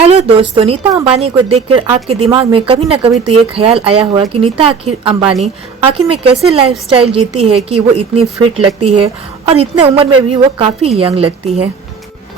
Hello दोस्तों, नीता अंबानी को देखकर आपके दिमाग में कभी न कभी तो ये ख्याल आया होगा कि नीता अंबानी आखिर में कैसे लाइफस्टाइल जीती है कि वो इतनी फिट लगती है और इतने उम्र में भी वो काफी यंग लगती है,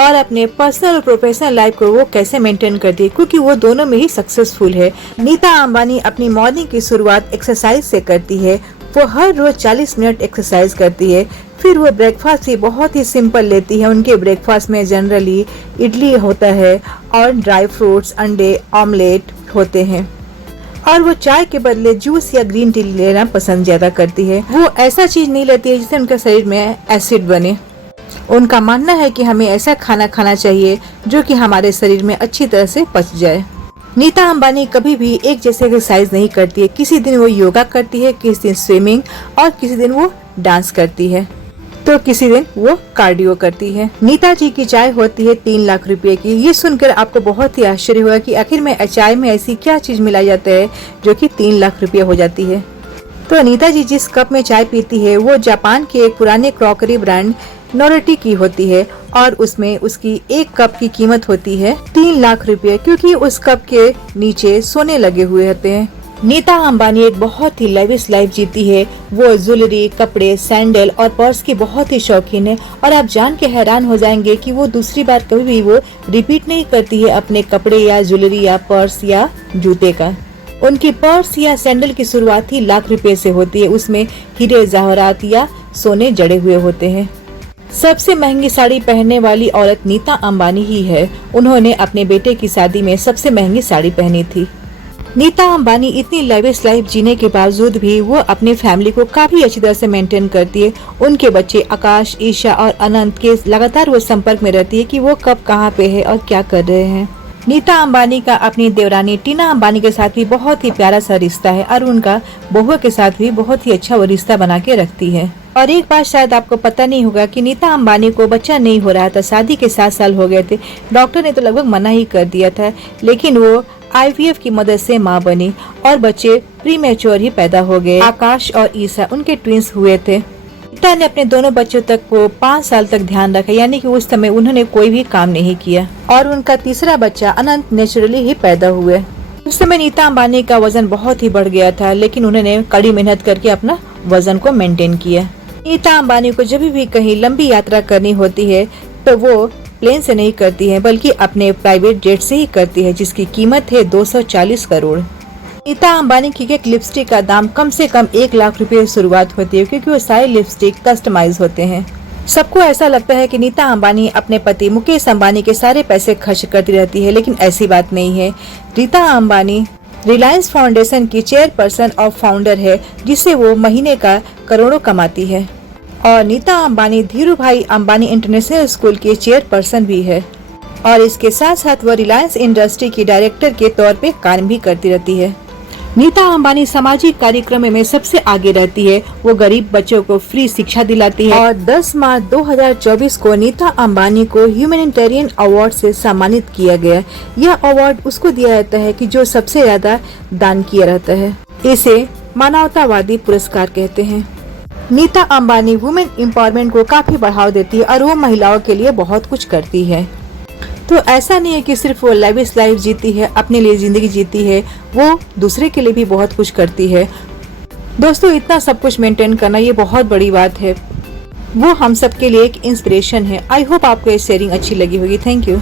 और अपने पर्सनल और प्रोफेशनल लाइफ को वो कैसे मेंटेन करती है, क्योंकि वो दोनों में ही सक्सेसफुल है। नीता अंबानी अपनी मॉर्निंग की शुरुआत एक्सरसाइज से करती है। वो हर रोज 40 मिनट एक्सरसाइज करती है। फिर वो ब्रेकफास्ट भी बहुत ही सिंपल लेती है। उनके ब्रेकफास्ट में जनरली इडली होता है और ड्राई फ्रूट्स, अंडे, ऑमलेट होते हैं, और वो चाय के बदले जूस या ग्रीन टी लेना पसंद ज्यादा करती है। वो ऐसा चीज नहीं लेती है जिससे उनके शरीर में एसिड बने। उनका मानना है कि हमें ऐसा खाना खाना चाहिए जो कि हमारे शरीर में अच्छी तरह से पच जाए। नीता अंबानी कभी भी एक जैसे एक्सरसाइज नहीं करती है। किसी दिन वो योगा करती है, किसी दिन स्विमिंग, और किसी दिन वो डांस करती है, तो किसी दिन वो कार्डियो करती है। नीता जी की चाय होती है 3 लाख रुपए की। ये सुनकर आपको बहुत ही आश्चर्य होगा कि आखिर में चाय में ऐसी क्या चीज मिलाई जाता है जो कि 3 लाख रुपए हो जाती है। तो नीता जी जिस कप में चाय पीती है वो जापान के एक पुराने क्रॉकरी ब्रांड नोरिटी की होती है, और उसमें उसकी एक कप की कीमत होती है 3 लाख रुपए, क्योंकि उस कप के नीचे सोने लगे हुए होते हैं। नीता अंबानी एक बहुत ही लेविश लाइफ जीती है। वो ज्वेलरी, कपड़े, सैंडल और पर्स की बहुत ही शौकीन है, और आप जान के हैरान हो जाएंगे कि वो दूसरी बार कभी भी वो रिपीट नहीं करती है अपने कपड़े या ज्वेलरी या पर्स या जूते का। उनकी पर्स या सैंडल की शुरुआत ही लाख रुपए से होती है। उसमें हीरे जवाहरात या सोने जड़े हुए होते हैं। सबसे महंगी साड़ी पहनने वाली औरत नीता अंबानी ही है। उन्होंने अपने बेटे की शादी में सबसे महंगी साड़ी पहनी थी। नीता अंबानी इतनी लेविश लाइफ जीने के बावजूद भी वो अपनी फैमिली को काफी अच्छी तरह से मेंटेन करती है। उनके बच्चे आकाश, ईशा और अनंत के लगातार वो संपर्क में रहती है कि वो कब कहाँ पे है और क्या कर रहे हैं। नीता अंबानी का अपनी देवरानी टीना अंबानी के साथ भी बहुत ही प्यारा सा रिश्ता है, और उनका बहुओं के साथ भी बहुत ही अच्छा वो रिश्ता बना के रखती है। और एक बात शायद आपको पता नहीं होगा कि नीता अंबानी को बच्चा नहीं हो रहा था। शादी के 7 साल हो गए थे। डॉक्टर ने तो लगभग मना ही कर दिया था, लेकिन वो IVF की मदद से माँ बनी और बच्चे प्रीमेच्योर ही पैदा हो गए। आकाश और ईशा उनके ट्विंस हुए थे। नीता ने अपने दोनों बच्चों तक को 5 साल तक ध्यान रखा, यानी कि उस समय उन्होंने कोई भी काम नहीं किया, और उनका तीसरा बच्चा अनंत नेचुरली ही पैदा हुए। उस समय नीता अंबानी का वजन बहुत ही बढ़ गया था, लेकिन उन्होंने कड़ी मेहनत करके अपना वजन को मेंटेन किया। नीता अंबानी को जब भी कहीं लंबी यात्रा करनी होती है तो वो प्लेन से नहीं करती है, बल्कि अपने प्राइवेट जेट से ही करती है, जिसकी कीमत है 240 करोड़। नीता अंबानी की एक लिपस्टिक का दाम कम से कम 1 लाख रुपए से शुरुआत होती है, क्योंकि वो सारे लिपस्टिक कस्टमाइज होते हैं। सबको ऐसा लगता है कि नीता अंबानी अपने पति मुकेश अंबानी के सारे पैसे खर्च करती रहती है, लेकिन ऐसी बात नहीं है। नीता अंबानी रिलायंस फाउंडेशन की चेयरपर्सन और फाउंडर है, जिससे वो महीने का करोड़ों कमाती है। और नीता अंबानी धीरूभाई अंबानी इंटरनेशनल स्कूल की चेयरपर्सन भी है, और इसके साथ साथ वो रिलायंस इंडस्ट्री की डायरेक्टर के तौर पे काम भी करती रहती है। नीता अंबानी सामाजिक कार्यक्रम में सबसे आगे रहती है। वो गरीब बच्चों को फ्री शिक्षा दिलाती है, और 10 मार्च 2024 को नीता अंबानी को ह्यूमैनिटेरियन अवार्ड से सम्मानित किया गया। यह अवार्ड उसको दिया जाता है कि जो सबसे ज्यादा दान किया रहता है। इसे मानवतावादी पुरस्कार कहते हैं। नीता अंबानी वुमेन एम्पावरमेंट को काफी बढ़ावा देती है, और वो महिलाओं के लिए बहुत कुछ करती है। तो ऐसा नहीं है कि सिर्फ वो लेविश लाइफ जीती है, अपने लिए जिंदगी जीती है, वो दूसरे के लिए भी बहुत कुछ करती है। दोस्तों, इतना सब कुछ मेंटेन करना ये बहुत बड़ी बात है। वो हम सब के लिए एक इंस्पिरेशन है। आई होप आपको ये शेयरिंग अच्छी लगी होगी। Thank you.